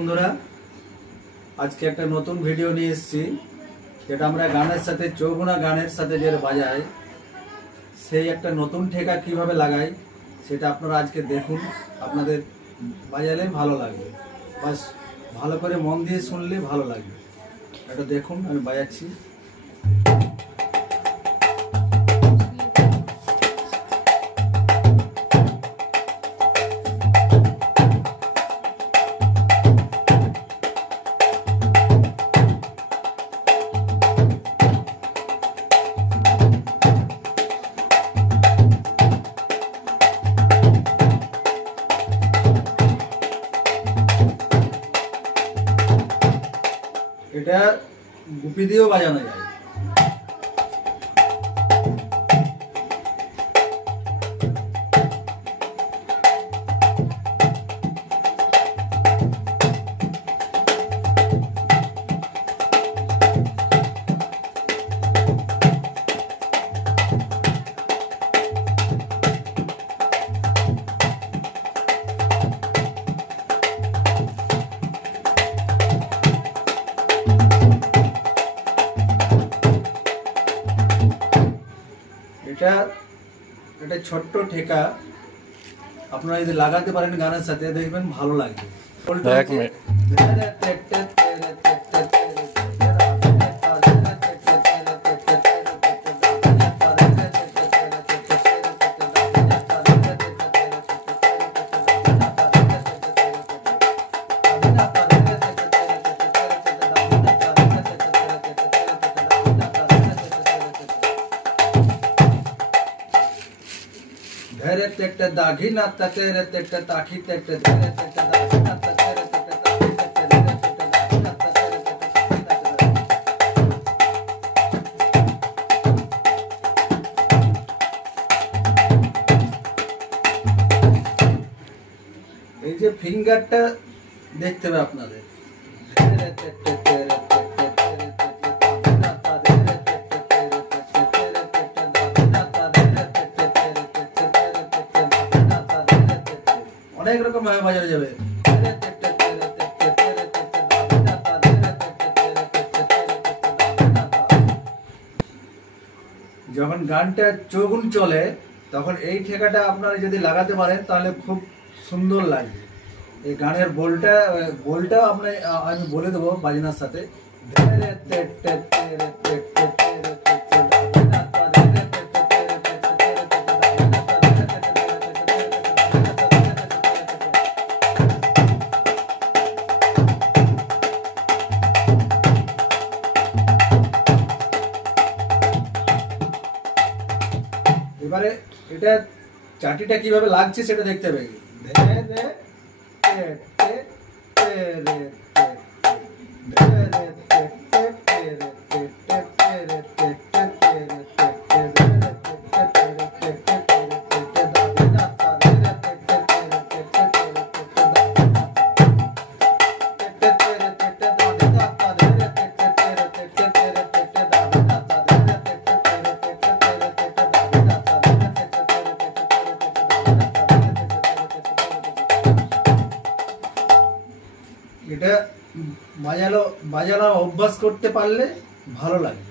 বন্ধুরা, আজকে একটা নতুন ভিডিও নিয়ে এসেছি, যেটা আমরা গানের সাথে চৌগুনা গানের সাথে যে বাজাই, সেই একটা নতুন ঠেকা কিভাবে লাগাই সেটা আপনারা আজকে দেখুন। আপনাদের বাজালে ভালো লাগবে, বাস ভালো করে মন দিয়ে শুনলে ভালো লাগবে। এটা দেখুন, আমি বাজাচ্ছি। এটা গুপি দিয়েও বাজানো যায়। এটা ছোট্ট ঠেকা, আপনারা যদি লাগাতে পারেন গানের সাথে দেখবেন ভালো লাগবে। ধরে তেকতে দাঘি না তাতে রে তেকতে তাখি তেকতে ধরে তেকতে দাঘি না তাতে রে তেকতে তাখি তেকতে ধরে তেকতে দাঘি না তাতে রে তেকতে তাখি। এই যে ফিঙ্গারটা দেখতে হবে আপনাদের। ধরে তেকতে তেরে তেকতে তেরে তেকতে দাঘি না তাতে রে তেকতে তেরে তেকতে তেরে তেকতে দাঘি না তাতে রে তেকতে তেরে তেকতে তেরে তেকতে দাঘি না তাতে রে তেকতে। অনেক রকম ভাবে বাজানো যাবে। তেরে তেকতে তেরে তেকতে তেরে তেকতে দাঘি না তাতে রে তেকতে তেরে তেকতে তেরে তেকতে দাঘি না তাতে। যখন গানটা চৌগুন চলে তখন এই ঠেকাটা আপনারা যদি লাগাতে পারেন তাহলে খুব সুন্দর লাগবে। এই গানের বোলটা আমি বলে দেবো বাজনার সাথে। এবারে এটা চাটিটা কিভাবে লাগছে সেটা দেখতে হবে। এটা বাজানো অভ্যাস করতে পারলে ভালো লাগে।